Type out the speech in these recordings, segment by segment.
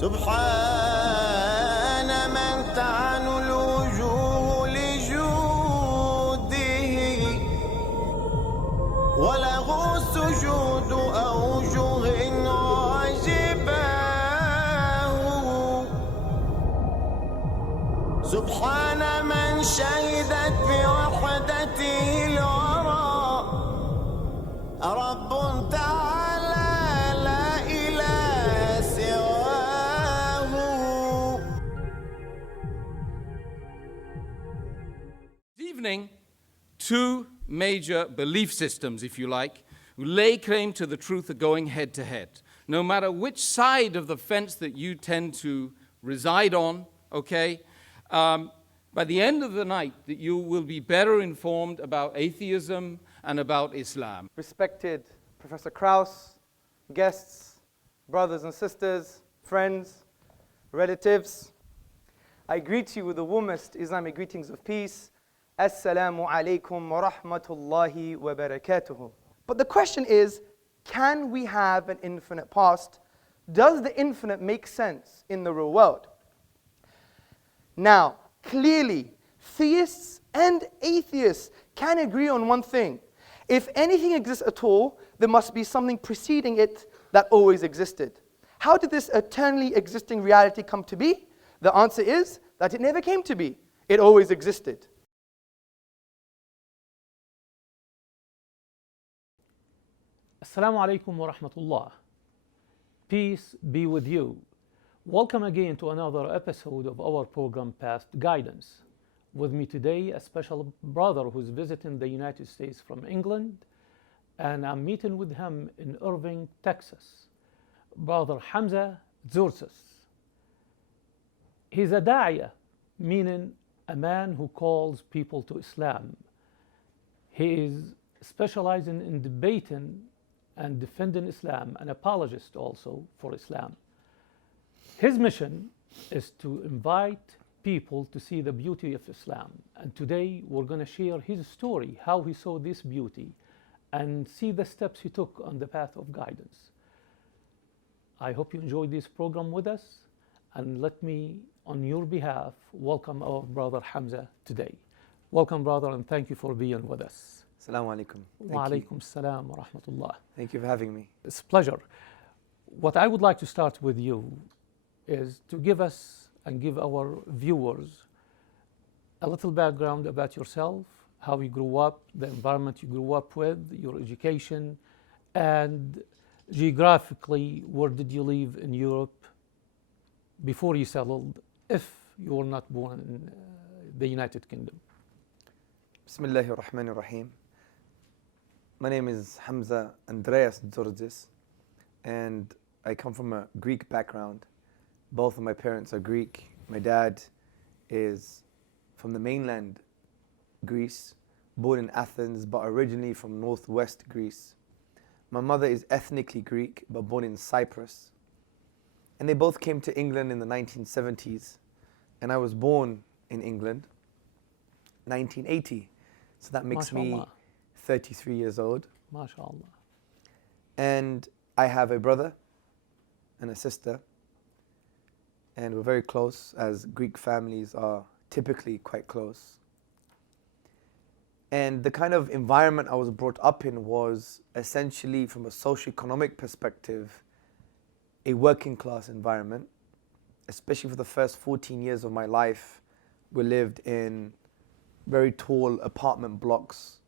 سبحان من تعن الوجوه لجوده وله سجود أوجه عجباه سبحان من شهدت بوحدته الورى رب تعالى لا إله سواه. This evening, two major belief systems, if you like, who lay claim to the truth are going head to head. No matter which side of the fence that you tend to reside on, okay, by the end of the night, that you will be better informed about atheism and about Islam. Respected Professor Krauss, guests, brothers and sisters, friends, relatives, I greet you with the warmest Islamic greetings of peace. Assalamu alaikum wa rahmatullahi wa barakatuhu. But the question is, can we have an infinite past? Does the infinite make sense in the real world? Now, clearly, theists and atheists can agree on one thing. If anything exists at all, there must be something preceding it that always existed. How did this eternally existing reality come to be? The answer is that it never came to be. It always existed. Assalamu alaikum wa rahmatullah. Peace be with you. Welcome again to another episode of our program Past Guidance. With me today, a special brother who's visiting the United States from England, and I'm meeting with him in Irving, Texas. Brother Hamza Tzortzis. He's a da'iyah, meaning a man who calls people to Islam. He is specializing in debating and defending Islam, an apologist also for Islam. His mission is to invite people to see the beauty of Islam. And today we're going to share his story, how he saw this beauty, and see the steps he took on the path of guidance. I hope you enjoyed this program with us, and let me, on your behalf, welcome our brother Hamza today. Welcome, brother, and thank you for being with us. Assalamu alaikum. Wa alaikum salam wa rahmatullah. Thank you for having me. It's a pleasure. What I would like to start with you is to give us and give our viewers a little background about yourself, how you grew up, the environment you grew up with, your education, and geographically, where did you live in Europe before you settled, if you were not born in the United Kingdom? Bismillahir Rahmanir Rahim. My name is Hamza Andreas Tzortzis, and I come from a Greek background. Both of my parents are Greek. My dad is from the mainland Greece, born in Athens, but originally from northwest Greece. My mother is ethnically Greek, but born in Cyprus. And they both came to England in the 1970s, and I was born in England, 1980. So that makes me 33 years old. MashaAllah. And I have a brother and a sister, and we're very close, as Greek families are typically quite close. And the kind of environment I was brought up in was essentially, from a socioeconomic perspective, a working class environment. Especially for the first 14 years of my life, we lived in very tall apartment blocks.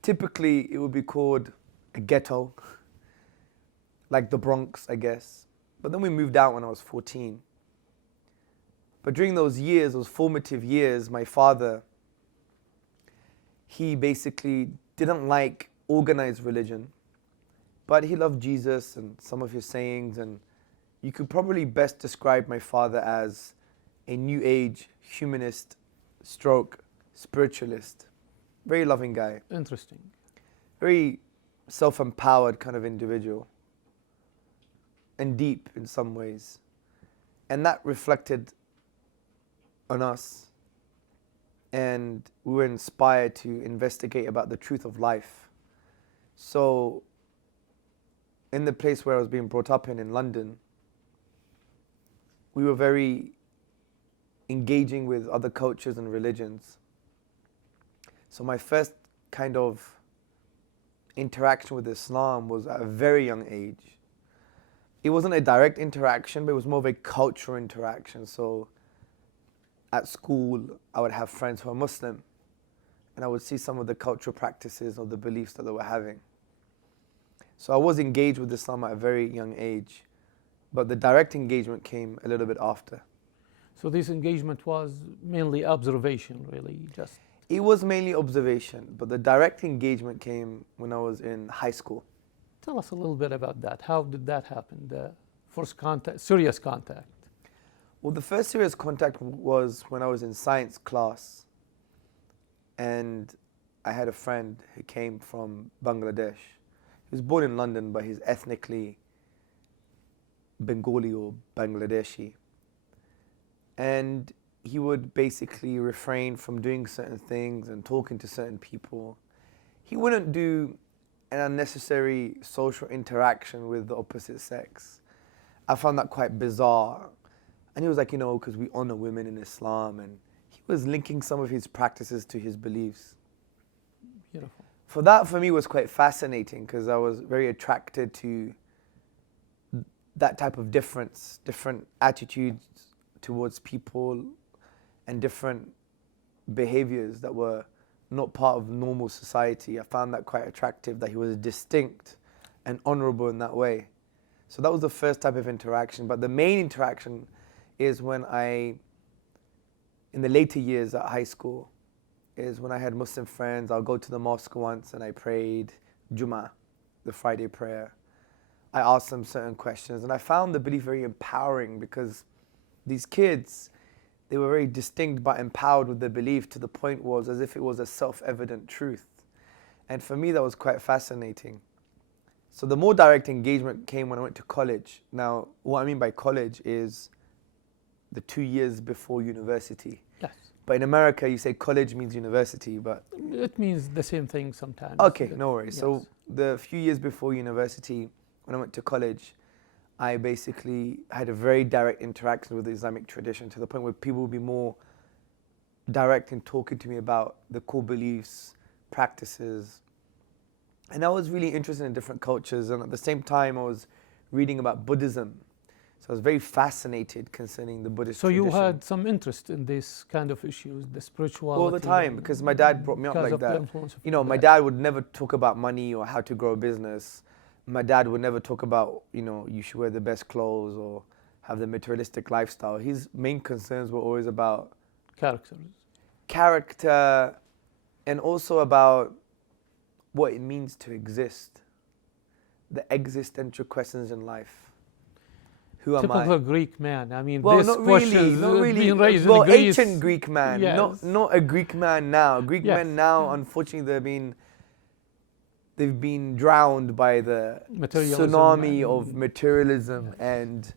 Typically, it would be called a ghetto, like the Bronx, I guess. But then we moved out when I was 14. But during those years, those formative years, my father, he basically didn't like organized religion, but he loved Jesus and some of his sayings, and you could probably best describe my father as a new age humanist stroke spiritualist. Very loving guy. Interesting. Very self-empowered kind of individual, and deep in some ways. And that reflected on us, and we were inspired to investigate about the truth of life. So in the place where I was being brought up in London, we were very engaging with other cultures and religions. So my first kind of interaction with Islam was at a very young age. It wasn't a direct interaction, but it was more of a cultural interaction. So at school, I would have friends who are Muslim, and I would see some of the cultural practices or the beliefs that they were having. So I was engaged with Islam at a very young age, but the direct engagement came a little bit after. So this engagement was mainly observation, really, just. It was mainly observation, but the direct engagement came when I was in high school. Tell us a little bit about that. How did that happen? The first contact, serious contact. Well, the first serious contact was when I was in science class, and I had a friend who came from Bangladesh. He was born in London, but he's ethnically Bengali or Bangladeshi. And he would basically refrain from doing certain things and talking to certain people. He wouldn't do an unnecessary social interaction with the opposite sex. I found that quite bizarre. And he was like, because we honor women in Islam, and he was linking some of his practices to his beliefs. Beautiful. For me, was quite fascinating because I was very attracted to that type of difference, different attitudes towards people, and different behaviors that were not part of normal society. I found that quite attractive, that he was distinct and honorable in that way. So that was the first type of interaction. But the main interaction is when in the later years at high school, is when I had Muslim friends. I'll go to the mosque once and I prayed Jummah, the Friday prayer. I asked them certain questions, and I found the belief very empowering because these kids, they were very distinct but empowered with their belief, to the point was as if it was a self-evident truth. And for me, that was quite fascinating. So the more direct engagement came when I went to college. Now, what I mean by college is the 2 years before university. Yes. But in America, you say college means university, but... It means the same thing sometimes. Okay, no worries. Yes. So the few years before university, when I went to college, I basically had a very direct interaction with the Islamic tradition, to the point where people would be more direct in talking to me about the core beliefs, practices. And I was really interested in different cultures, and at the same time I was reading about Buddhism. So I was very fascinated concerning the Buddhist tradition. So you had some interest in this kind of issues, the spirituality? All the time, because my dad brought me up like that. My dad would never talk about money or how to grow a business. My dad would never talk about, you should wear the best clothes or have the materialistic lifestyle. His main concerns were always about character, and also about what it means to exist, the existential questions in life. Who am I? Typical Greek man. I mean, well, this not question really. being raised Well, in Greece. ancient Greek man, Yes. not a Greek man now. Greek Yes. men now, unfortunately, they've been drowned by the tsunami of materialism and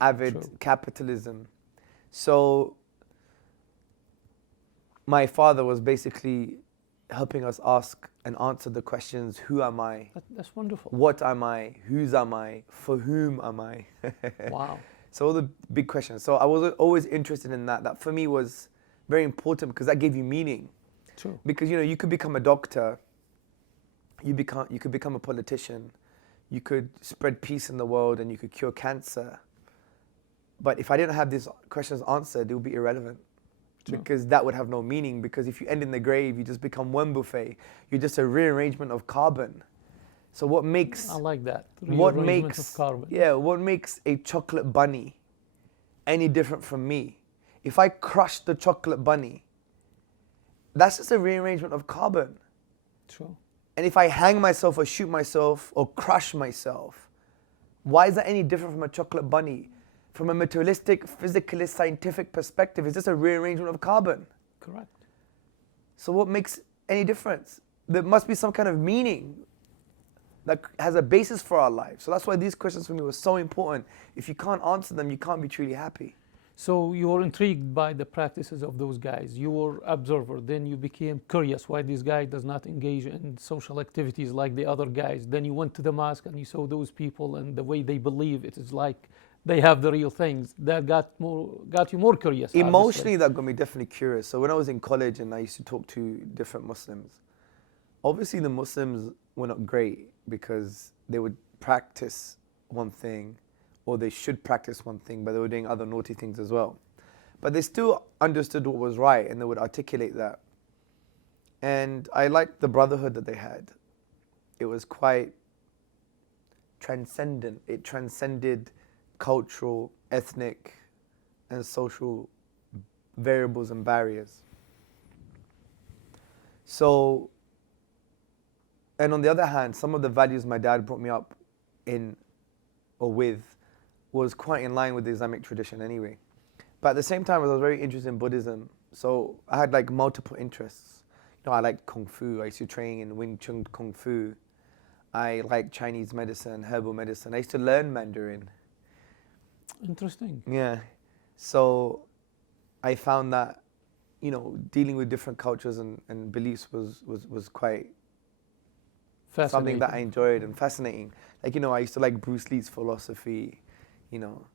avid capitalism. So my father was basically helping us ask and answer the questions: who am I? That's wonderful. What am I? Whose am I? For whom am I? Wow. So all the big questions. So I was always interested in that. That for me was very important because that gave you meaning. True. Because you could become a doctor, you could become a politician, you could spread peace in the world, and you could cure cancer. But if I didn't have these questions answered, it would be irrelevant. True. Because that would have no meaning. Because if you end in the grave, you just become one buffet. You're just a rearrangement of carbon. So what makes... I like that. What Rearrangement makes... of carbon. Yeah, what makes a chocolate bunny any different from me? If I crush the chocolate bunny, that's just a rearrangement of carbon. True. And if I hang myself or shoot myself or crush myself, why is that any different from a chocolate bunny? From a materialistic, physicalist, scientific perspective, it's just a rearrangement of carbon. Correct. So what makes any difference? There must be some kind of meaning that has a basis for our lives. So that's why these questions for me were so important. If you can't answer them, you can't be truly happy. So you were intrigued by the practices of those guys. You were observer. Then you became curious why this guy does not engage in social activities like the other guys. Then you went to the mosque and you saw those people and the way they believe. It is like they have the real things that got you more curious. obviously. Emotionally, that got me definitely curious. So when I was in college and I used to talk to different Muslims, obviously the Muslims were not great because they would practice one thing, or they should practice one thing, but they were doing other naughty things as well. But they still understood what was right and they would articulate that. And I liked the brotherhood that they had. It was quite transcendent. It transcended cultural, ethnic, and social variables and barriers. So, and on the other hand, some of the values my dad brought me up in or with was quite in line with the Islamic tradition anyway. But at the same time, I was very interested in Buddhism. So I had like multiple interests. You know, I liked Kung Fu. I used to train in Wing Chun Kung Fu. I liked Chinese medicine, herbal medicine. I used to learn Mandarin. Interesting. Yeah. So I found that, you know, dealing with different cultures and beliefs was quite something that I enjoyed and fascinating. Like, you know, I used to like Bruce Lee's philosophy, you know,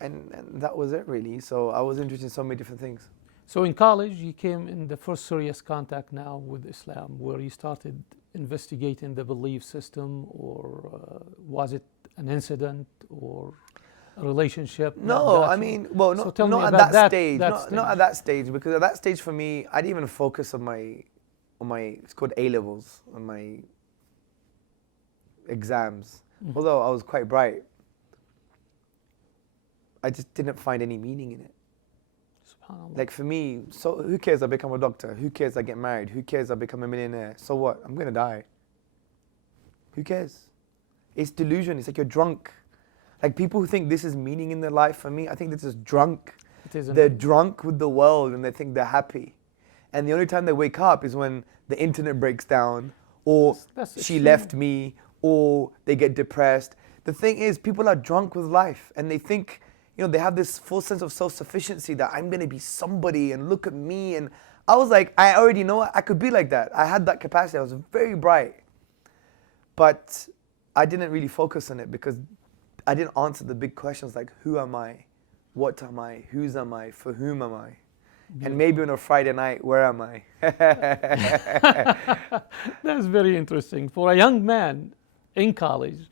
and that was it really. So I was interested in so many different things. So in college, you came in the first serious contact now with Islam, where you started investigating the belief system, or was it an incident or a relationship? No, I mean, well, So not, tell me not at about that stage. that Not stage. at that stage, because at that stage for me, I didn't even focus on my, it's called A-levels, on my exams. Although I was quite bright, I just didn't find any meaning in it. SubhanAllah. Like for me, so who cares I become a doctor? Who cares I get married? Who cares I become a millionaire? So what? I'm gonna die. Who cares? It's delusion. It's like you're drunk. Like people who think this is meaning in their life, for me, I think this is drunk. It isn't. They're drunk with the world and they think they're happy. And the only time they wake up is when the internet breaks down, or That's she extreme. left me, or they get depressed. The thing is, people are drunk with life and they think, you know, they have this full sense of self-sufficiency that I'm gonna be somebody and look at me. And I was like, I already know I could be like that. I had that capacity. I was very bright. But I didn't really focus on it because I didn't answer the big questions like, who am I? What am I? Whose am I? For whom am I? And maybe on a Friday night, where am I? That's very interesting. For a young man in college,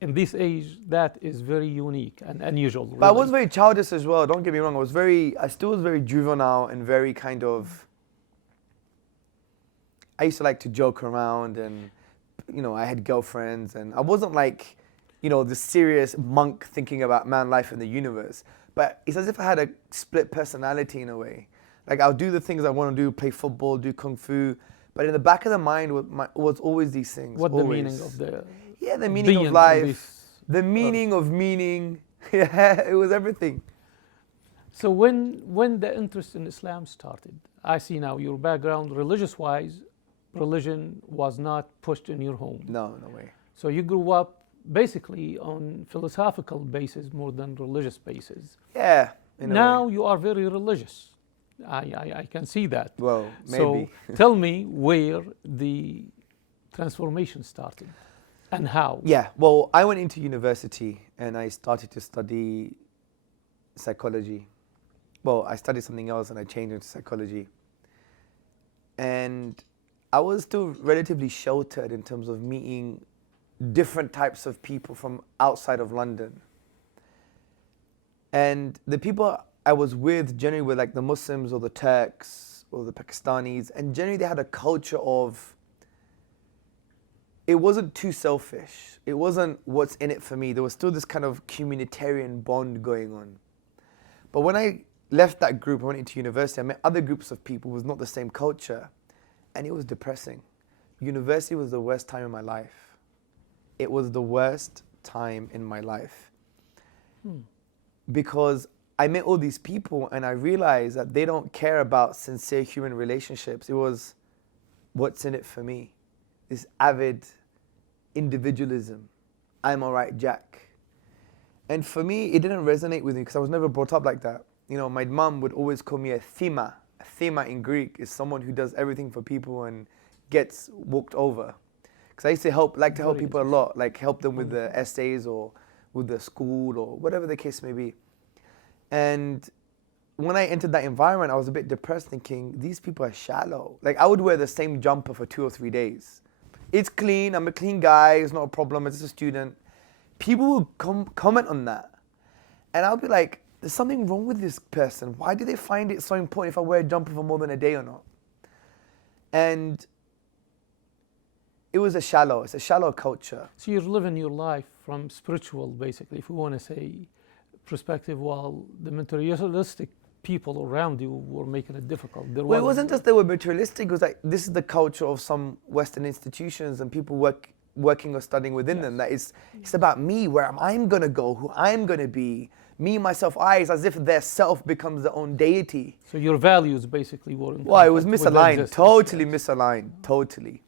in this age, that is very unique and unusual. But I was very childish as well, don't get me wrong. I still was very juvenile and very kind of, I used to like to joke around and, you know, I had girlfriends and I wasn't like, you know, the serious monk thinking about man, life and the universe. But it's as if I had a split personality in a way. Like I'll do the things I want to do, play football, do kung fu. But in the back of the mind was always these things. What always. the meaning of the Yeah, the meaning being of life, this the meaning of meaning. Yeah, it was everything. So when the interest in Islam started, I see now your background religious-wise, religion was not pushed in your home. No, no way. So you grew up basically on philosophical basis more than religious basis. Yeah. in a Now way. you are very religious. I can see that. Well, maybe. So tell me where the transformation started and how. Yeah, well, I went into university and I started to study psychology. Well, I studied something else and I changed into psychology. And I was still relatively sheltered in terms of meeting different types of people from outside of London. And the people I was with generally were like the Muslims or the Turks or the Pakistanis, and generally they had a culture of, it wasn't too selfish. It wasn't what's in it for me. There was still this kind of communitarian bond going on. But when I left that group, I went into university, I met other groups of people with not the same culture, and it was depressing. University was the worst time in my life. It was the worst time in my life. Because I met all these people and I realized that they don't care about sincere human relationships. It was, what's in it for me? This avid individualism. I'm all right, Jack. And for me, it didn't resonate with me because I was never brought up like that. You know, my mum would always call me a thema. A thema in Greek is someone who does everything for people and gets walked over. Because I used to like to help people a lot, like help them with the essays or with the school or whatever the case may be. And when I entered that environment, I was a bit depressed, thinking, these people are shallow. Like, I would wear the same jumper for 2 or 3 days. It's clean, I'm a clean guy, it's not a problem, it's just a student. People will comment on that. And I'll be like, there's something wrong with this person. Why do they find it so important if I wear a jumper for more than a day or not? And it's a shallow culture. So you're living your life from spiritual, basically, if we want to say, perspective, while the materialistic people around you were making it difficult. Well, it wasn't just they were materialistic, it was like, this is the culture of some Western institutions and people working or studying within them. That it's about me, where I'm going to go, who I'm going to be. Me, myself, I, is as if their self becomes their own deity. So your values basically were in Well, it was conflict with misaligned, existence, totally yes. misaligned, totally.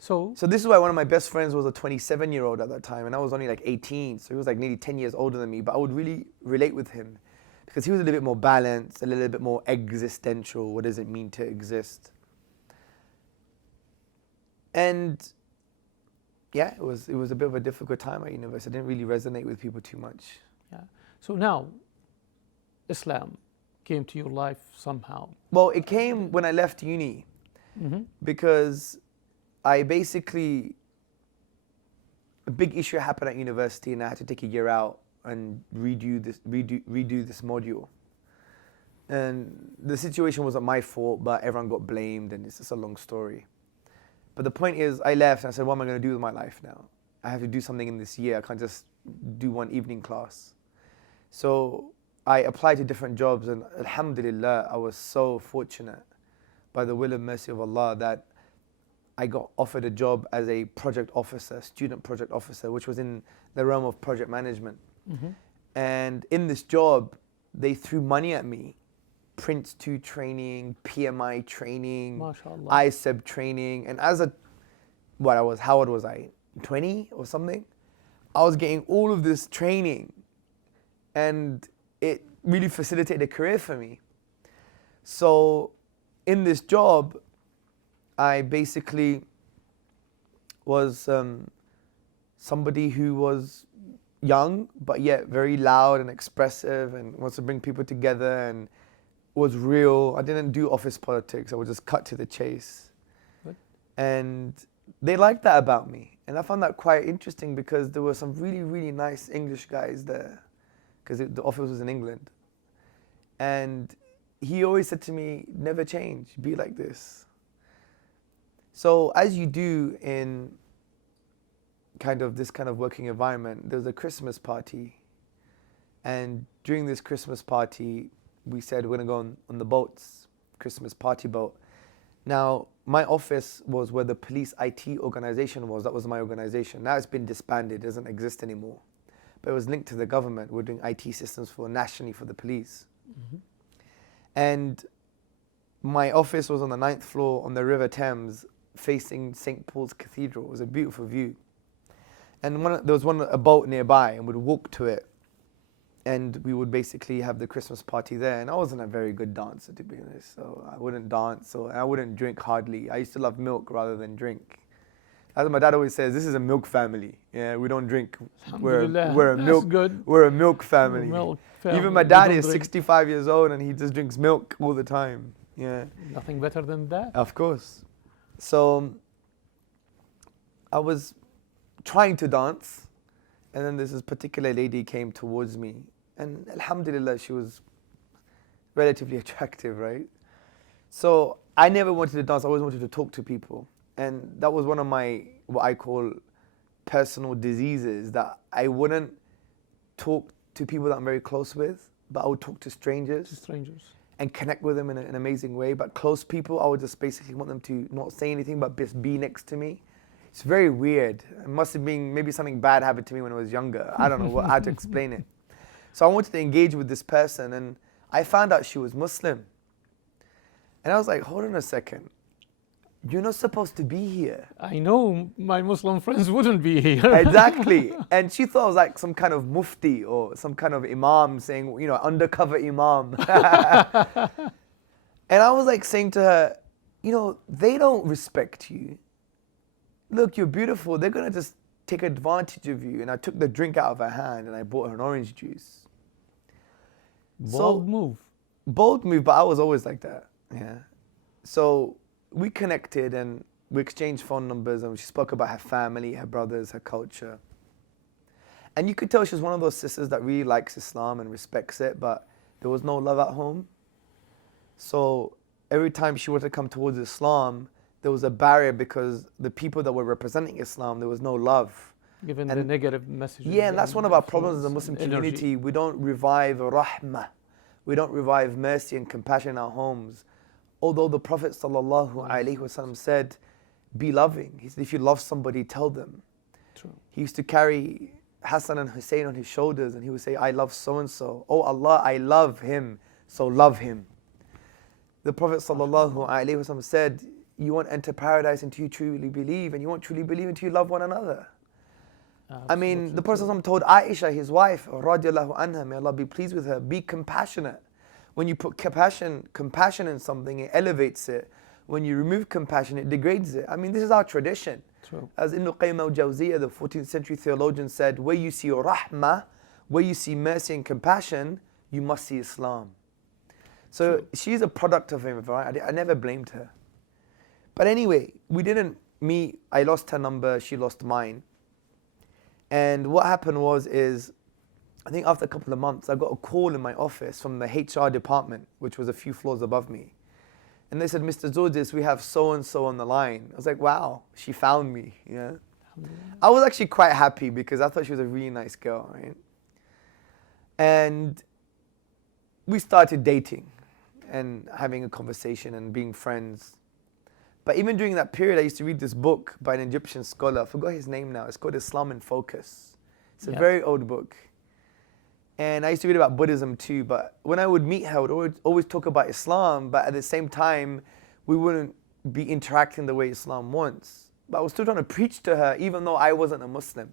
So So this is why one of my best friends was a 27-year-old at that time, and I was only like 18, so he was like nearly 10 years older than me, but I would really relate with him because he was a little bit more balanced, a little bit more existential. What does it mean to exist? And yeah, it was a bit of a difficult time at university. I didn't really resonate with people too much. yeah. So now, Islam came to your life somehow. Well, it came when I left uni because I basically, a big issue happened at university and I had to take a year out and redo this module. And the situation wasn't my fault, but everyone got blamed and it's just a long story. But the point is, I left and I said, what am I going to do with my life now? I have to do something in this year. I can't just do one evening class. So I applied to different jobs and alhamdulillah, I was so fortunate by the will and mercy of Allah that I got offered a job as a project officer, student project officer, which was in the realm of project management. And in this job, they threw money at me. Prince 2 training, PMI training, MashaAllah. ISEB training. And as how old was I? 20 or something? I was getting all of this training and it really facilitated a career for me. So in this job, I basically was somebody who was young, but yet very loud and expressive and wants to bring people together and was real. I didn't do office politics. I would just cut to the chase. Good. And they liked that about me. And I found that quite interesting because there were some really, really nice English guys there because the office was in England. And he always said to me, never change, be like this. So as you do in this kind of working environment, there was a Christmas party. And during this Christmas party, we said we're going to go on the boats, Christmas party boat. Now, my office was where the police IT organization was. That was my organization. Now it's been disbanded, it doesn't exist anymore. But it was linked to the government. We're doing IT systems nationally for the police. And my office was on the 9th floor on the River Thames, facing St. Paul's Cathedral. It was a beautiful view. And there was a boat nearby, and we'd walk to it. And we would basically have the Christmas party there. And I wasn't a very good dancer, to be honest. So I wouldn't dance, and I wouldn't drink hardly. I used to love milk rather than drink. As my dad always says, this is a milk family. Yeah, we don't drink. We're a milk family. Even my dad is 65 years old and he just drinks milk all the time. Yeah. Nothing better than that. Of course. So I was trying to dance, and then this particular lady came towards me, and alhamdulillah, she was relatively attractive, right? So I never wanted to dance, I always wanted to talk to people. And that was one of my, what I call personal diseases, that I wouldn't talk to people that I'm very close with, but I would talk to strangers. And connect with them in an amazing way. But close people, I would just basically want them to not say anything, but just be next to me. It's very weird. It must have been maybe something bad happened to me when I was younger. I don't know how to explain it. So I wanted to engage with this person, and I found out she was Muslim. And I was like, hold on a second. You're not supposed to be here. I know my Muslim friends wouldn't be here. Exactly. And she thought I was like some kind of mufti or some kind of imam saying, undercover imam. And I was like saying to her, they don't respect you. Look, you're beautiful. They're going to just take advantage of you. And I took the drink out of her hand and I bought her an orange juice. Bold move. Bold move, but I was always like that. Yeah. So we connected and we exchanged phone numbers, and she spoke about her family, her brothers, her culture. And you could tell she was one of those sisters that really likes Islam and respects it, but there was no love at home. So every time she wanted to come towards Islam, there was a barrier because the people that were representing Islam, there was no love. Given the negative messages. Yeah, and that's one of our problems as a Muslim energy. community. We don't revive rahmah. We don't revive mercy and compassion in our homes. Although the Prophet ﷺ said, be loving. He said, if you love somebody, tell them. True. He used to carry Hassan and Hussein on his shoulders and he would say, I love so-and-so. Oh Allah, I love him, so love him. The Prophet ﷺ said, you won't enter paradise until you truly believe, and you won't truly believe until you love one another. I mean, the Prophet ﷺ told Aisha, his wife, radiallahu anha, may Allah be pleased with her, be compassionate. When you put compassion in something, it elevates it. When you remove compassion, it degrades it. I mean, this is our tradition. True. As Ibn Qayyim al-Jawziyah, the 14th century theologian, said, where you see rahmah, where you see mercy and compassion, you must see Islam. So she's a product of him, right? I never blamed her. But anyway, we didn't meet. I lost her number, she lost mine. And what happened is, I think after a couple of months, I got a call in my office from the HR department, which was a few floors above me. And they said, Mr. Tzortzis, we have so-and-so on the line. I was like, wow, she found me. Yeah. I was actually quite happy because I thought she was a really nice girl, right? And we started dating and having a conversation and being friends. But even during that period, I used to read this book by an Egyptian scholar. I forgot his name now. It's called Islam in Focus. It's a very old book. And I used to read about Buddhism too. But when I would meet her, I would always talk about Islam. But at the same time, we wouldn't be interacting the way Islam wants. But I was still trying to preach to her, even though I wasn't a Muslim.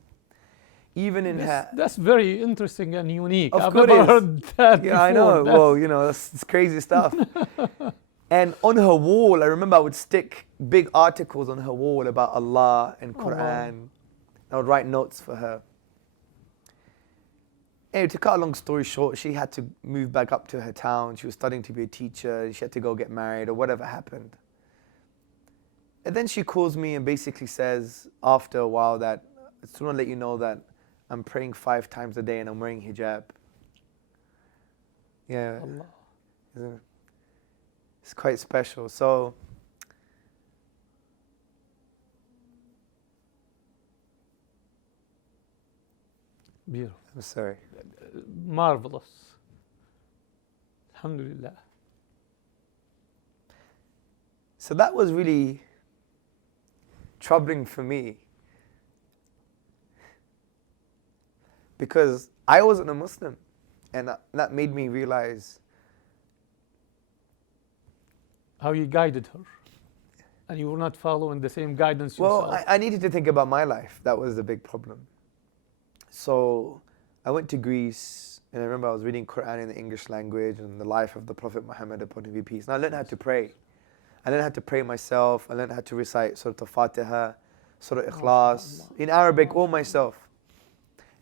Even in her... That's very interesting and unique. Of I've course never heard that Yeah, I before. know. Well, you know, that's crazy stuff. And on her wall, I remember I would stick big articles on her wall about Allah and Quran. I would write notes for her. Anyway, to cut a long story short, she had to move back up to her town. She was studying to be a teacher. She had to go get married or whatever happened. And then she calls me and basically says, after a while, that I just want to let you know that I'm praying 5 times a day and I'm wearing hijab. Yeah. Allah. It's quite special. So, Beautiful. I'm sorry. Marvelous. Alhamdulillah. So that was really troubling for me because I wasn't a Muslim, and that made me realize How you guided her. And you were not following the same guidance yourself. Well, I needed to think about my life. That was the big problem. So I went to Greece, and I remember I was reading Quran in the English language and the life of the Prophet Muhammad, upon him be peace. And I learned how to pray. I learned how to pray myself. I learned how to recite Surah Al-Fatiha, Surah Ikhlas, in Arabic or myself.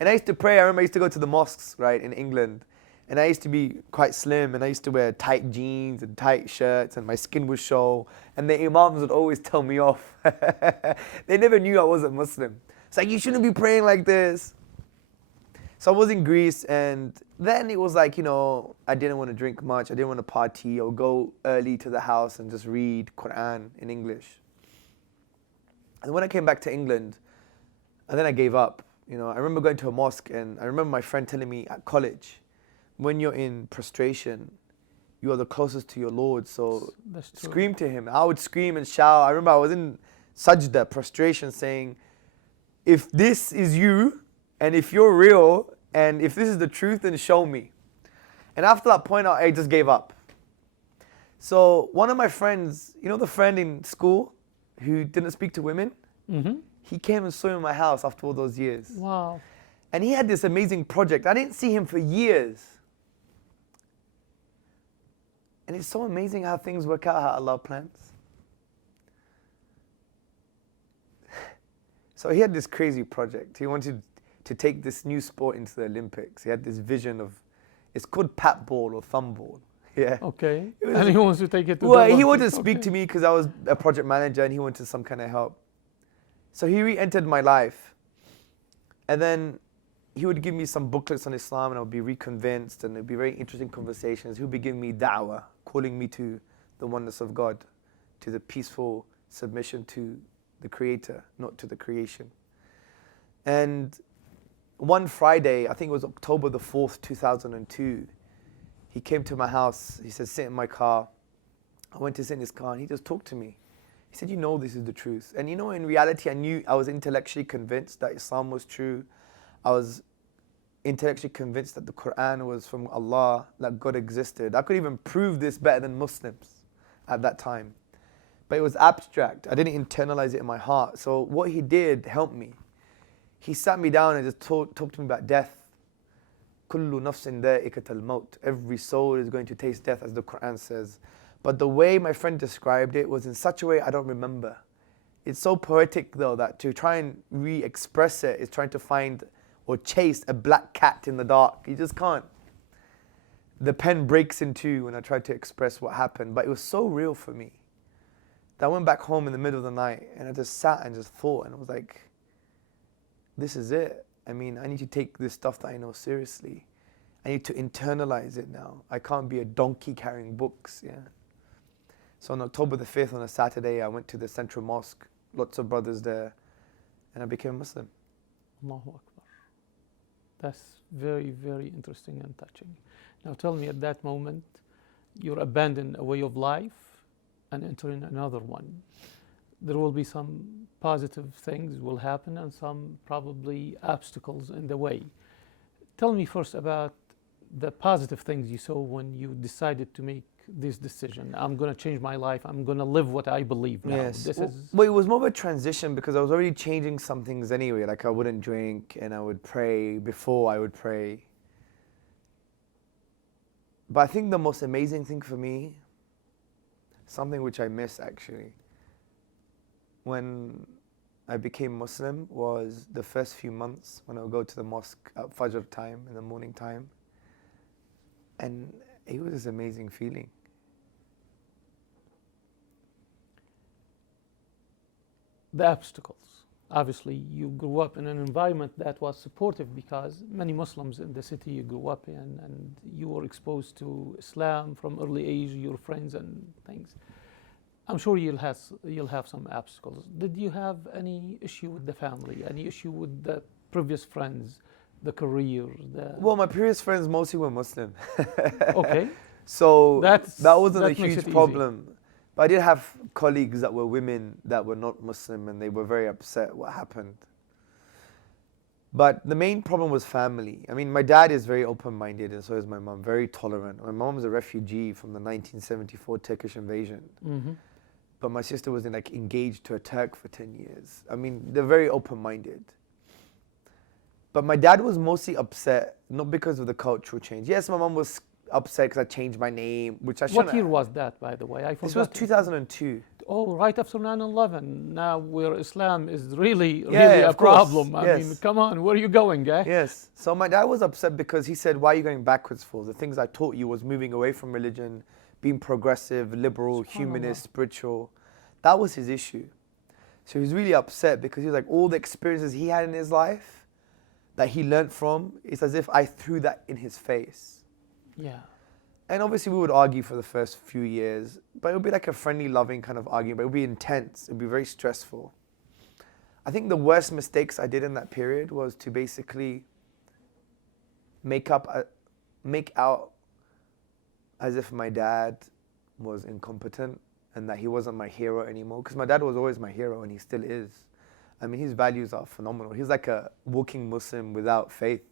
And I used to pray. I remember I used to go to the mosques, right, in England. And I used to be quite slim, and I used to wear tight jeans and tight shirts, and my skin would show. And the imams would always tell me off. They never knew I wasn't Muslim. It's like, you shouldn't be praying like this. So I was in Greece, and then it was like, you know, I didn't want to drink much. I didn't want to party. I would go early to the house and just read Quran in English. And when I came back to England, and then I gave up. You know, I remember going to a mosque, and I remember my friend telling me at college, when you're in prostration, you are the closest to your Lord, so scream to Him. I would scream and shout. I remember I was in sajda, prostration, saying, if this is you, and if you're real, and if this is the truth, then show me. And after that point, I just gave up. So one of my friends, you know the friend in school who didn't speak to women? Mm-hmm. He came and saw me in my house after all those years. Wow. And he had this amazing project. I didn't see him for years. And it's so amazing how things work out, how Allah plans. So he had this crazy project. He wanted to take this new sport into the Olympics. He had this vision of, it's called pat ball or thumb ball. Yeah. Okay. And he wants to take it to Well, the he Olympics. wanted to speak Okay. to me because I was a project manager and he wanted some kind of help. So he re-entered my life. And then he would give me some booklets on Islam and I would be reconvinced and it would be very interesting conversations. He would be giving me da'wah, calling me to the oneness of God, to the peaceful submission to the Creator, not to the creation. And one Friday, I think it was October the 4th, 2002, he came to my house. He said, sit in my car. I went to sit in his car and he just talked to me. He said, you know this is the truth. And you know, in reality, I was intellectually convinced that Islam was true. I was intellectually convinced that the Quran was from Allah, that God existed. I could even prove this better than Muslims at that time. But it was abstract. I didn't internalize it in my heart. So what he did helped me. He sat me down and just talked to me about death. Kullu nafsin dha'iqatul maut. Every soul is going to taste death, as the Quran says. But the way my friend described it was in such a way I don't remember. It's so poetic though that to try and re-express it is trying to find or chase a black cat in the dark. You just can't. The pen breaks in two when I tried to express what happened, but it was so real for me that I went back home in the middle of the night and I just sat and just thought and I was like, this is it. I mean, I need to take this stuff that I know seriously. I need to internalize it now. I can't be a donkey carrying books, yeah. So on October the 5th, on a Saturday, I went to the Central Mosque, lots of brothers there, and I became a Muslim. Allahu Akbar. That's very, very interesting and touching. Now tell me, at that moment, you're abandoning a way of life and entering another one. There will be some positive things will happen and some probably obstacles in the way. Tell me first about the positive things you saw when you decided to make this decision. I'm going to change my life. I'm going to live what I believe now. Yes. This is Well, it was more of a transition because I was already changing some things anyway. Like I wouldn't drink and I would pray before I would pray. But I think the most amazing thing for me, something which I miss actually, when I became Muslim was the first few months when I would go to the mosque at Fajr time, in the morning time. And it was this amazing feeling. the obstacles. Obviously, you grew up in an environment that was supportive because many Muslims in the city you grew up in, and you were exposed to Islam from early age, your friends and things. I'm sure you'll have some obstacles. Did you have any issue with the family? Any issue with the previous friends, the career? Well, my previous friends mostly were Muslim. Okay. So that wasn't a that makes huge it problem. But I did have colleagues that were women that were not Muslim, and they were very upset what happened. But the main problem was family. I mean, my dad is very open-minded, and so is my mom, very tolerant. My mom was a refugee from the 1974 Turkish invasion. Mm-hmm. But my sister was engaged to a Turk for 10 years. I mean, they're very open-minded. But my dad was mostly upset, not because of the cultural change. Yes, my mom was upset because I changed my name, which I shouldn't. What year was that, by the way? I forgot. This was 2002. Oh, right after 9/11. Now, where Islam is really Yeah, a of course. problem. I Yes. mean, come on, where are you going, eh? Yes. So my dad was upset because he said, why are you going backwards for? The things I taught you was moving away from religion, being progressive, liberal, humanist, spiritual. That was his issue. So he was really upset because he was like, all the experiences he had in his life that he learned from, it's as if I threw that in his face. Yeah. And obviously we would argue for the first few years, but it would be like a friendly, loving kind of argument, but it would be intense, it would be very stressful. I think the worst mistakes I did in that period was to basically make out as if my dad was incompetent and that he wasn't my hero anymore, because my dad was always my hero and he still is. I mean, his values are phenomenal. He's like a walking Muslim without faith.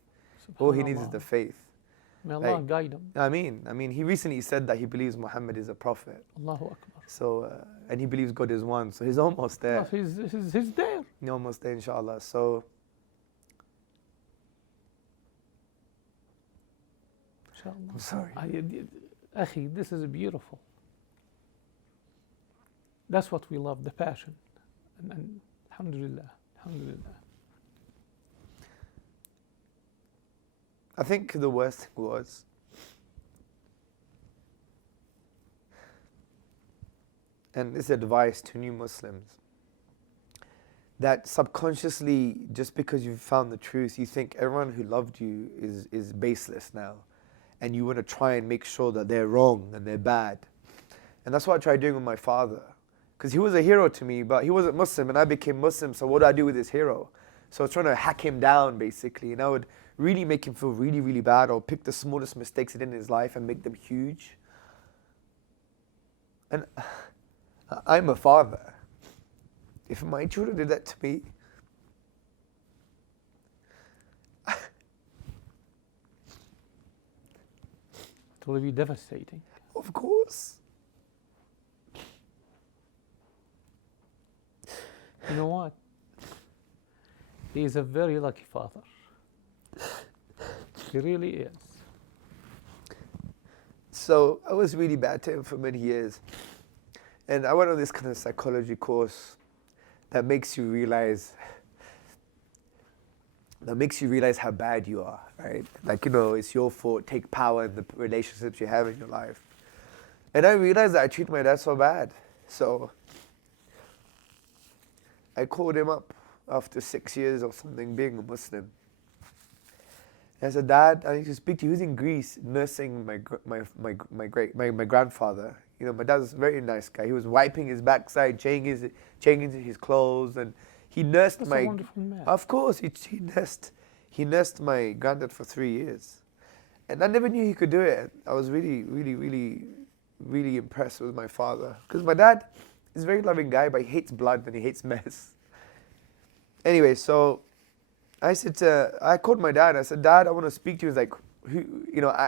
All he needs is the faith. May Allah guide him. I mean, he recently said that he believes Muhammad is a prophet. Allahu Akbar. So, and he believes God is one. So he's almost there. Well, he's there. He's almost there, inshallah. So, Inshallah. I'm sorry. Akhi, this is beautiful. That's what we love, the passion. And alhamdulillah. Alhamdulillah. I think the worst thing was and this advice to new Muslims, that subconsciously, just because you've found the truth, you think everyone who loved you is baseless now. And you want to try and make sure that they're wrong and they're bad. And that's what I tried doing with my father. Because he was a hero to me, but he wasn't Muslim and I became Muslim, so what do I do with this hero? So I was trying to hack him down, basically. And I would really make him feel really, really bad, or pick the smallest mistakes he did in his life and make them huge. And I'm a father. If my children did that to me, it will be devastating. of course. You know what? He is a very lucky father. He really is. So I was really bad to him for many years. And I went on this kind of psychology course that makes you realize how bad you are, right? Like, it's your fault, take power in the relationships you have in your life. And I realized that I treated my dad so bad. So I called him up after 6 years or something being a Muslim. And I said, Dad, I need to speak to you. He was in Greece nursing my grandfather. My dad's a very nice guy. He was wiping his backside, changing his clothes, and he nursed That's my. a wonderful man. Of course, he nursed my granddad for 3 years, and I never knew he could do it. I was really, really, really, really impressed with my father, because my dad is a very loving guy, but he hates blood and he hates mess. Anyway, so I called my dad. I said, Dad, I want to speak to you. He's like,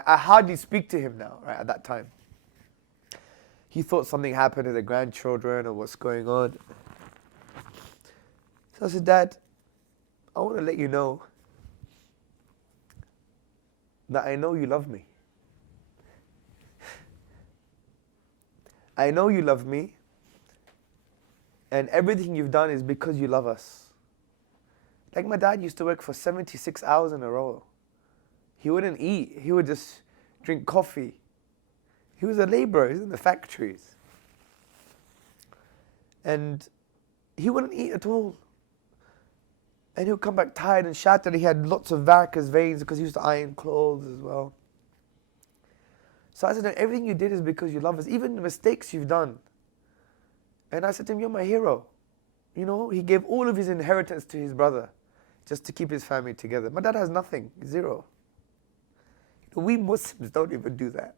I hardly speak to him now, right, at that time. He thought something happened to the grandchildren or what's going on. So I said, Dad, I want to let you know that I know you love me. I know you love me, and everything you've done is because you love us. Like my dad used to work for 76 hours in a row. He wouldn't eat. He would just drink coffee. He was a laborer. He was in the factories. And he wouldn't eat at all. And he would come back tired and shattered. He had lots of varicose veins because he used to iron clothes as well. So I said, everything you did is because you love us, even the mistakes you've done. And I said to him, you're my hero. He gave all of his inheritance to his brother just to keep his family together. My dad has nothing, zero. We Muslims don't even do that.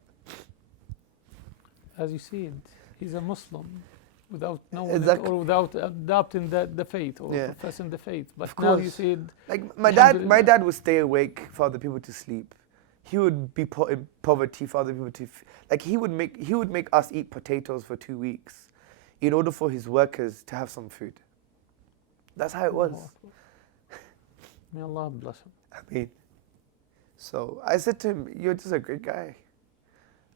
As you said, he's a Muslim without knowing Exactly. it or without adopting the faith or Yeah. professing the faith. But Of now you course. said, Like my dad would stay awake for other people to sleep. He would be in poverty for other people to, like he would make us eat potatoes for 2 weeks in order for his workers to have some food. That's how it was. may Allah bless him. I mean, so I said to him, you're just a great guy.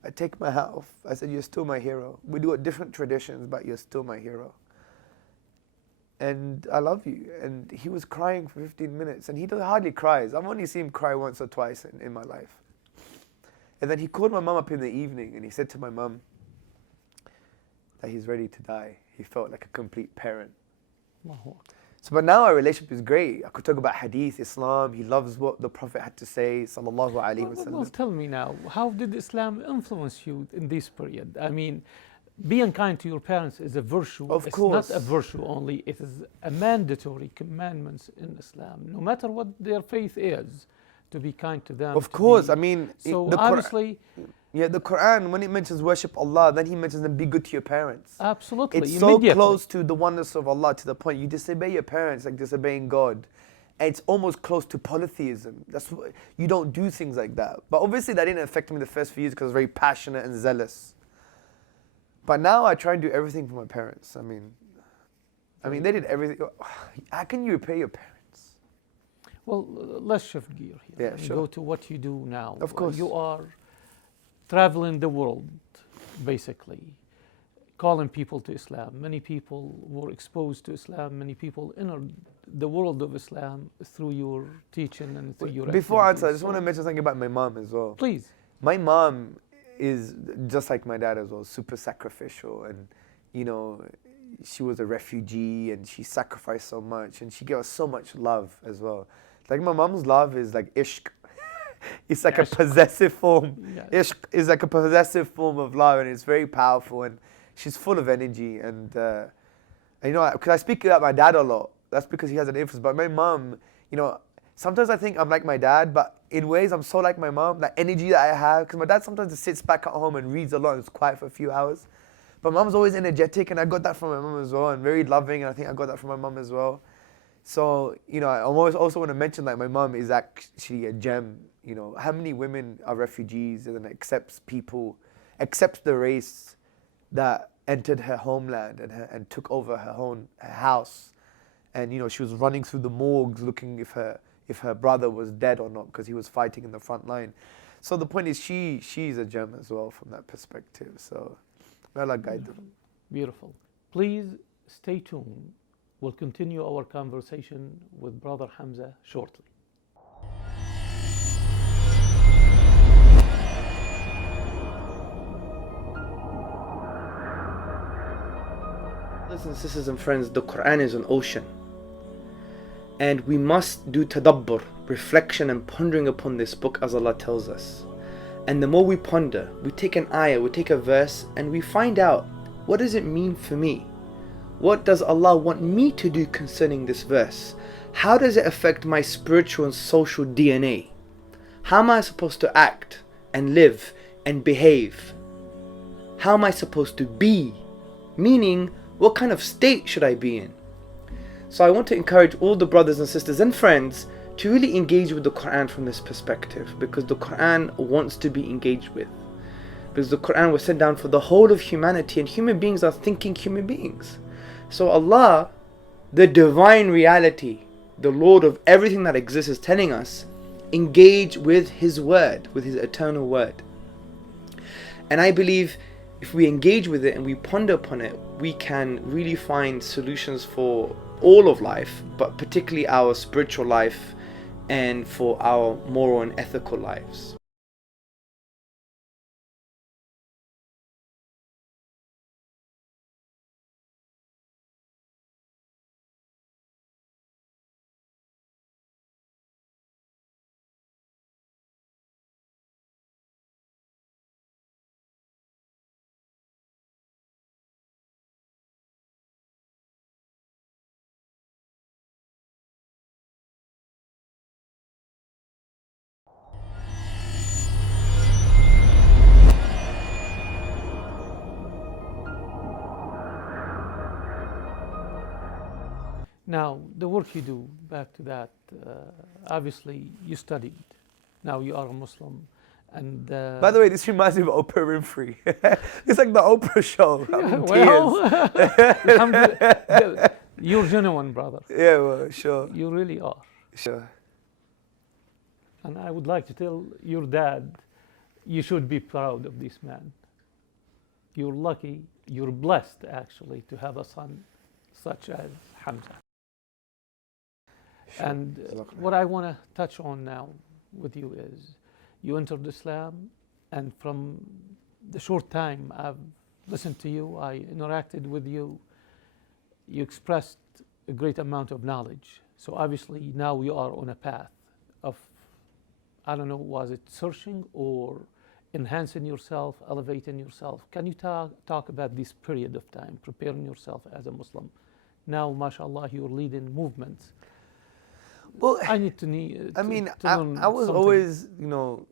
I take my hat off. I said, you're still my hero. We do it different traditions, but you're still my hero. And I love you. And he was crying for 15 minutes, and he hardly cries. I've only seen him cry once or twice in my life. And then he called my mum up in the evening, and he said to my mum that he's ready to die. He felt like a complete parent. Allahu Akbar. So, but now our relationship is great. I could talk about hadith, Islam. He loves what the Prophet had to say, sallallahu alaihi wasallam. Well, tell me now, how did Islam influence you in this period? I mean, being kind to your parents is a virtue. Of it's course. not a virtue only. It is a mandatory commandment in Islam. No matter what their faith is, to be kind to them. Of course, I mean, So the honestly, the Quran, when it mentions worship Allah, then He mentions them be good to your parents. absolutely. It's so immediately. close to the oneness of Allah to the point you disobey your parents like disobeying God. And it's almost close to polytheism. That's what, you don't do things like that. But obviously that didn't affect me the first few years because I was very passionate and zealous. But now I try and do everything for my parents. I mean, they did everything. How can you repay your parents? Well, let's shift gear here Yeah, and sure. go to what you do now. Of course. You are traveling the world, basically, calling people to Islam. Many people were exposed to Islam. Many people entered the world of Islam through your teaching and through your Before I answer, I activities. just want to mention something about my mom as well. Please. My mom is just like my dad as well, super sacrificial, and you know, she was a refugee and she sacrificed so much, and she gave us so much love as well. Like my mom's love is like ishq. It's like a possessive form. Yes. Ishq is like a possessive form of love, and it's very powerful, and she's full of energy. And you know, because I speak about my dad a lot, that's because he has an influence. But my mom, you know, sometimes I think I'm like my dad, but in ways I'm so like my mom. That energy that I have, because my dad sometimes just sits back at home and reads a lot and is quiet for a few hours. But mom's always energetic, and I got that from my mom as well, and very loving, and I think I got that from my mom as well. So, you know, I always also want to mention that my mom is actually a gem. You know, how many women are refugees and accepts the race that entered her homeland and took over her house. And, you know, she was running through the morgues looking if her brother was dead or not, because he was fighting in the front line. So the point is she's a gem as well from that perspective. So may Allah guide them. Beautiful. Please stay tuned. We'll continue our conversation with Brother Hamza shortly. Brothers and sisters and friends, the Quran is an ocean. And we must do tadabbur, reflection and pondering upon this book as Allah tells us. And the more we ponder, we take an ayah, we take a verse, and we find out, what does it mean for me? What does Allah want me to do concerning this verse? How does it affect my spiritual and social DNA? How am I supposed to act and live and behave? How am I supposed to be? Meaning, what kind of state should I be in? So I want to encourage all the brothers and sisters and friends to really engage with the Quran from this perspective, because the Quran wants to be engaged with. Because the Quran was sent down for the whole of humanity, and human beings are thinking human beings. So Allah, the divine reality, the Lord of everything that exists, is telling us, engage with His word, with His eternal word. And I believe if we engage with it and we ponder upon it, we can really find solutions for all of life, but particularly our spiritual life and for our moral and ethical lives. Now, the work you do, back to that, obviously you studied. Now you are a Muslim. And By the way, this reminds me of Oprah Winfrey. It's like the Oprah show. I'm in well, you're genuine, brother. Yeah, well, sure. You really are. Sure. And I would like to tell your dad, you should be proud of this man. You're lucky, you're blessed actually to have a son such as Hamza. Sure. And what I want to touch on now with you is, you entered Islam, and from the short time I've listened to you, I interacted with you, you expressed a great amount of knowledge. So obviously now you are on a path of, I don't know, was it searching or enhancing yourself, elevating yourself? Can you talk about this period of time, preparing yourself as a Muslim? Now, mashallah, you're leading movements. Well, I need to learn I was something. always, you know,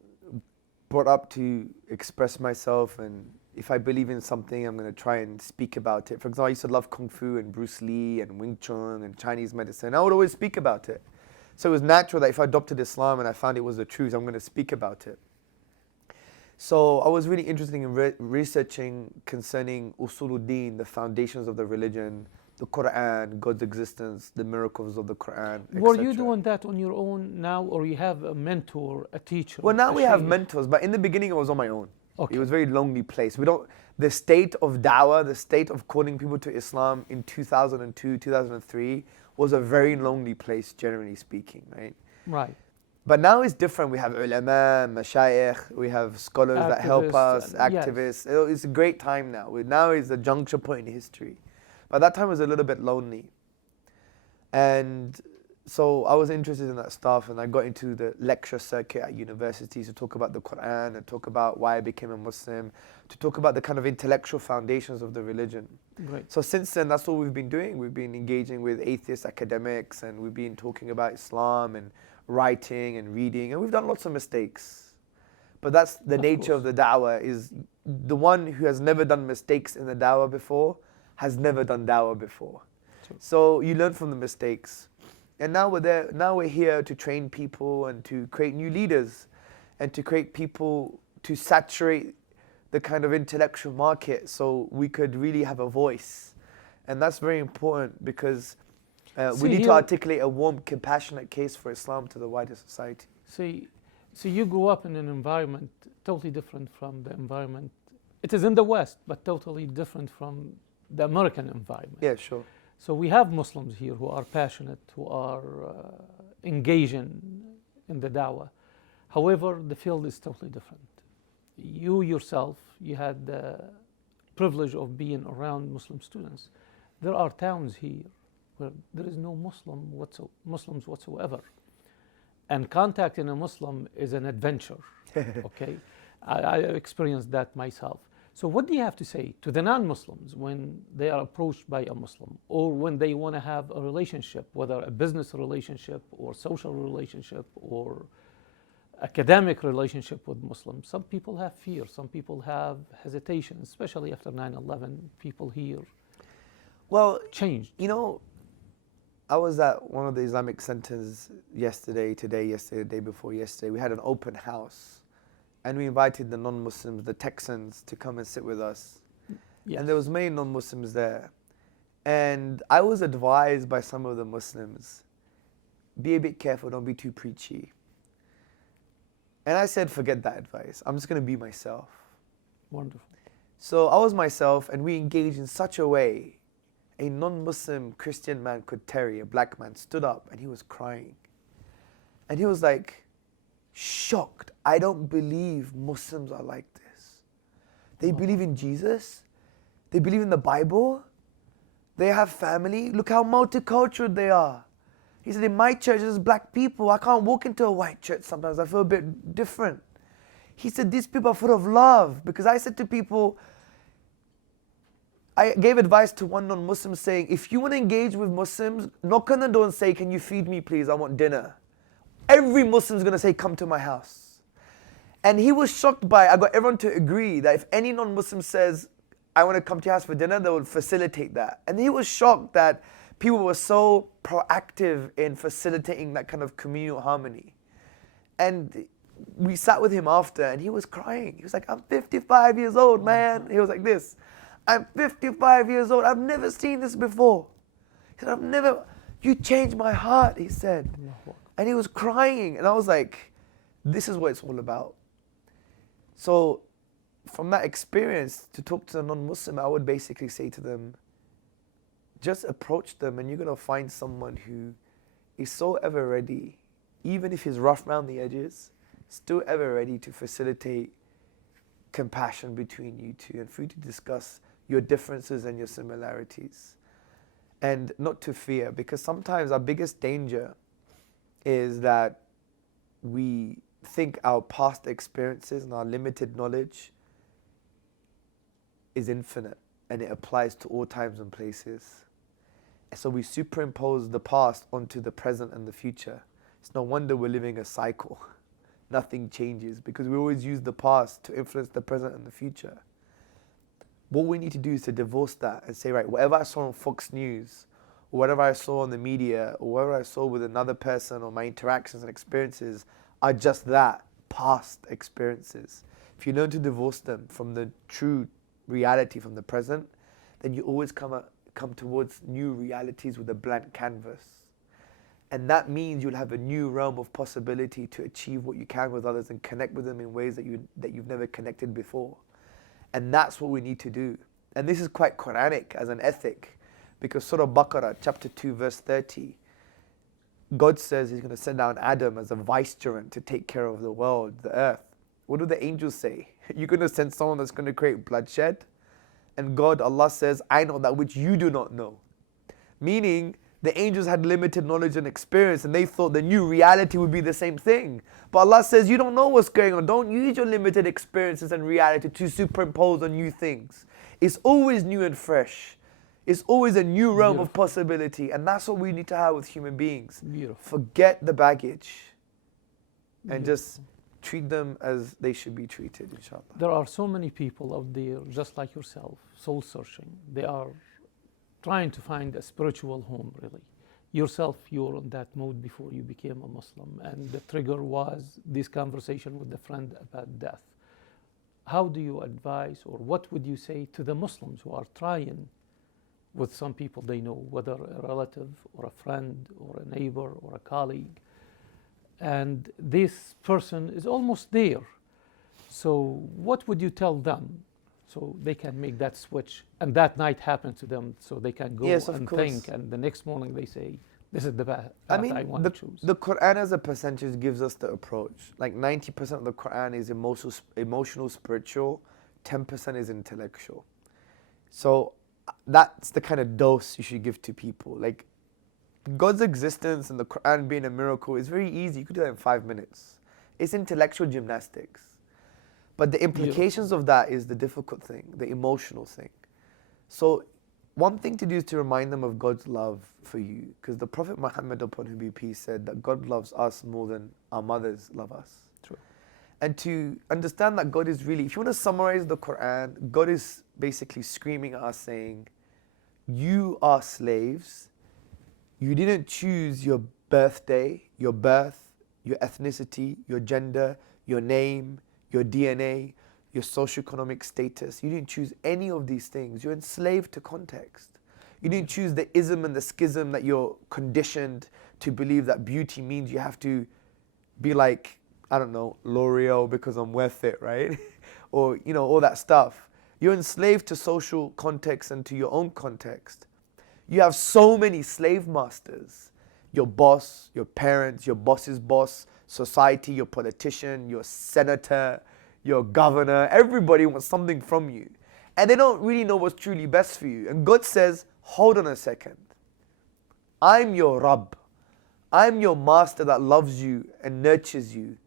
brought up to express myself, and if I believe in something, I'm going to try and speak about it. For example, I used to love Kung Fu and Bruce Lee and Wing Chun and Chinese medicine. I would always speak about it. So it was natural that if I adopted Islam and I found it was the truth, I'm going to speak about it. So I was really interested in researching concerning Usuluddin, the foundations of the religion, the Quran, God's existence, the miracles of the Quran, Were you etc. doing that on your own now, or you have a mentor, a teacher? Well, now a we have shaykh? mentors, but in the beginning I was on my own. Okay. It was a very lonely place. The state of da'wah, the state of calling people to Islam in 2002, 2003 was a very lonely place, generally speaking, right? Right. But now it's different. We have ulama, mashayikh, we have scholars that help Activists, us, and- yes. activists. It's a great time now. Now is a juncture point in history. But that time was a little bit lonely. And so I was interested in that stuff, and I got into the lecture circuit at universities to talk about the Quran and talk about why I became a Muslim, to talk about the kind of intellectual foundations of the religion. Great. So since then, that's what we've been doing. We've been engaging with atheist academics, and we've been talking about Islam and writing and reading, and we've done lots of mistakes. But that's the nature of the da'wah, is the one who has never done mistakes in the da'wah before has never done da'wah before. True. So you learn from the mistakes. And now we're there. Now we're here to train people and to create new leaders, and to create people to saturate the kind of intellectual market, so we could really have a voice. And that's very important, because we need to articulate a warm, compassionate case for Islam to the wider society. See, so you grew up in an environment totally different from the environment. It is in the West, but totally different from the American environment. Yeah, sure. So we have Muslims here who are passionate, who are engaging in the da'wah. However, the field is totally different. You yourself, you had the privilege of being around Muslim students. There are towns here where there is no Muslims whatsoever. And contacting a Muslim is an adventure, okay? I experienced that myself. So what do you have to say to the non-Muslims when they are approached by a Muslim, or when they want to have a relationship, whether a business relationship or social relationship or academic relationship with Muslims? Some people have fear, some people have hesitation, especially after 9/11. People here changed. You know, I was at one of the Islamic centers yesterday, the day before yesterday. We had an open house, and we invited the non-Muslims, the Texans, to come and sit with us. Yes. And there was many non-Muslims there. And I was advised by some of the Muslims, be a bit careful, don't be too preachy. And I said, forget that advice. I'm just going to be myself. Wonderful. So I was myself, and we engaged in such a way. A non-Muslim Christian man, Terry, a black man, stood up and he was crying. And he was like, shocked. I don't believe Muslims are like this. They believe in Jesus. They believe in the Bible. They have family. Look how multicultural they are. He said, in my church, there's black people. I can't walk into a white church sometimes. I feel a bit different. He said, these people are full of love. Because I said to people, I gave advice to one non-Muslim saying, if you want to engage with Muslims, knock on the door and say, can you feed me please? I want dinner. Every Muslim is going to say, come to my house. And he was shocked by, I got everyone to agree that if any non-Muslim says, I want to come to your house for dinner, they would facilitate that. And he was shocked that people were so proactive in facilitating that kind of communal harmony. And we sat with him after, and he was crying. He was like, I'm 55 years old, man. He was like this. I'm 55 years old. I've never seen this before. He said, you changed my heart, he said. And he was crying. And I was like, this is what it's all about. So from that experience, to talk to a non-Muslim, I would basically say to them, just approach them, and you're going to find someone who is so ever ready, even if he's rough around the edges, still ever ready to facilitate compassion between you two and for you to discuss your differences and your similarities. And not to fear, because sometimes our biggest danger is that we think our past experiences and our limited knowledge is infinite and it applies to all times and places. So we superimpose the past onto the present and the future. It's no wonder we're living a cycle. Nothing changes because we always use the past to influence the present and the future. What we need to do is to divorce that and say, right, whatever I saw on Fox News, or whatever I saw on the media, or whatever I saw with another person, or my interactions and experiences are just that, past experiences. If you learn to divorce them from the true reality, from the present, then you always come come towards new realities with a blank canvas. And that means you'll have a new realm of possibility to achieve what you can with others and connect with them in ways that you've never connected before. And that's what we need to do. And this is quite Quranic as an ethic, because Surah Baqarah, chapter 2, verse 30, God says He's going to send down Adam as a vicegerent to take care of the world, the earth. What do the angels say? You're going to send someone that's going to create bloodshed? And God, Allah says, I know that which you do not know. Meaning, the angels had limited knowledge and experience, and they thought the new reality would be the same thing. But Allah says, you don't know what's going on. Don't use your limited experiences and reality to superimpose on new things. It's always new and fresh. It's always a new realm of possibility. And that's what we need to have with human beings. Forget the baggage and just treat them as they should be treated, inshallah. There are so many people out there, just like yourself, soul searching. They are trying to find a spiritual home, really. Yourself, you were in that mode before you became a Muslim, and the trigger was this conversation with a friend about death. How do you advise, or what would you say to the Muslims who are trying with some people they know, whether a relative or a friend or a neighbor or a colleague, and this person is almost there? So what would you tell them so they can make that switch, and that night happen to them, so they can go and think, and the next morning they say, this is the path I want to choose? The Quran as a percentage gives us the approach. Like 90% of the Quran is emotional, spiritual, 10% is intellectual. So that's the kind of dose you should give to people. Like, God's existence and the Quran being a miracle is very easy. You could do that in 5 minutes. It's intellectual gymnastics. But the implications of that is the difficult thing, the emotional thing. So one thing to do is to remind them of God's love for you, because the Prophet Muhammad, upon whom be peace, said that God loves us more than our mothers love us. True. And to understand that God is really, if you want to summarize the Quran, God is basically screaming at us saying, you are slaves. You didn't choose your birthday, your birth, your ethnicity, your gender, your name, your DNA, your socioeconomic status. You didn't choose any of these things. You're enslaved to context. You didn't choose the ism and the schism that you're conditioned to believe that beauty means you have to be like, I don't know, L'Oreal because I'm worth it, right? Or, you know, all that stuff. You're enslaved to social context and to your own context. You have so many slave masters. Your boss, your parents, your boss's boss, society, your politician, your senator, your governor. Everybody wants something from you. And they don't really know what's truly best for you. And God says, hold on a second. I'm your Rabb. I'm your master that loves you and nurtures you.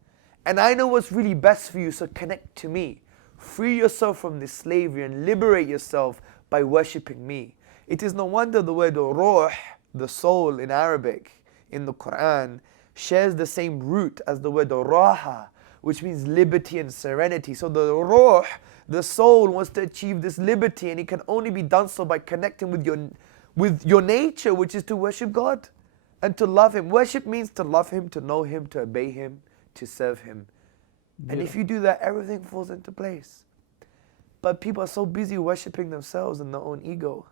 And I know what's really best for you, so connect to me. Free yourself from this slavery and liberate yourself by worshipping me. It is no wonder the word ruh, the soul in Arabic, in the Quran, shares the same root as the word raha, which means liberty and serenity. So the ruh, the soul, wants to achieve this liberty, and it can only be done so by connecting with your nature, which is to worship God and to love Him. Worship means to love Him, to know Him, to obey Him, to serve Him. And if you do that, everything falls into place. But people are so busy worshiping themselves and their own ego.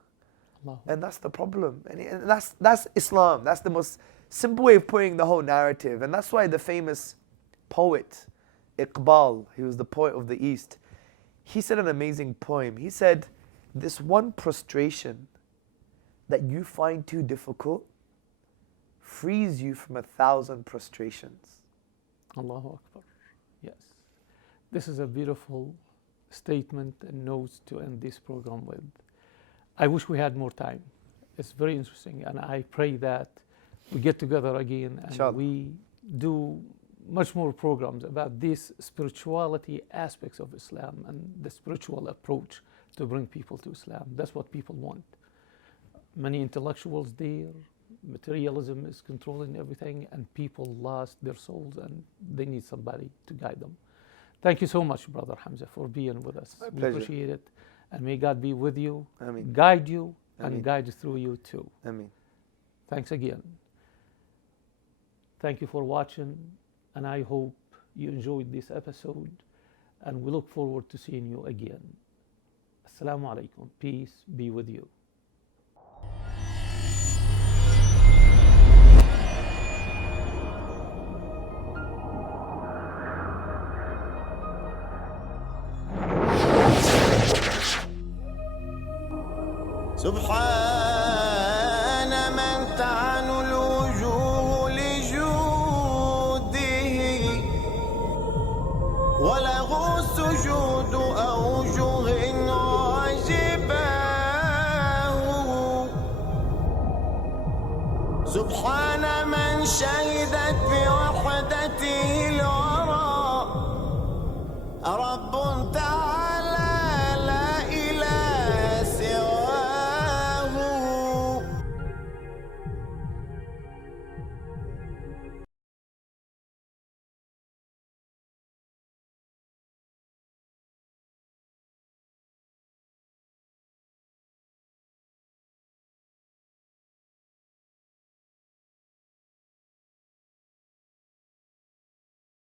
And that's the problem. And that's Islam. That's the most simple way of putting the whole narrative. And that's why the famous poet, Iqbal, he was the poet of the East, he said an amazing poem. He said, this one prostration that you find too difficult frees you from 1,000 prostrations. Allahu Akbar. Yes. This is a beautiful statement and notes to end this program with. I wish we had more time. It's very interesting, and I pray that we get together again and Inshallah. we do much more programs about these spirituality aspects of Islam and the spiritual approach to bring people to Islam. That's what people want. Many intellectuals there, materialism is controlling everything, and people lost their souls, and they need somebody to guide them. Thank you so much, Brother Hamza, for being with us. My we pleasure. appreciate it. And may God be with you, Ameen. guide you, Ameen. and guide through you too. Ameen. Thanks again. Thank you for watching, and I hope you enjoyed this episode, and we look forward to seeing you again. Assalamu alaikum. Peace be with you. سبحان من تعن الوجوه لجوده وله سجود أوجه وجباه. سبحان من شهدت بوحده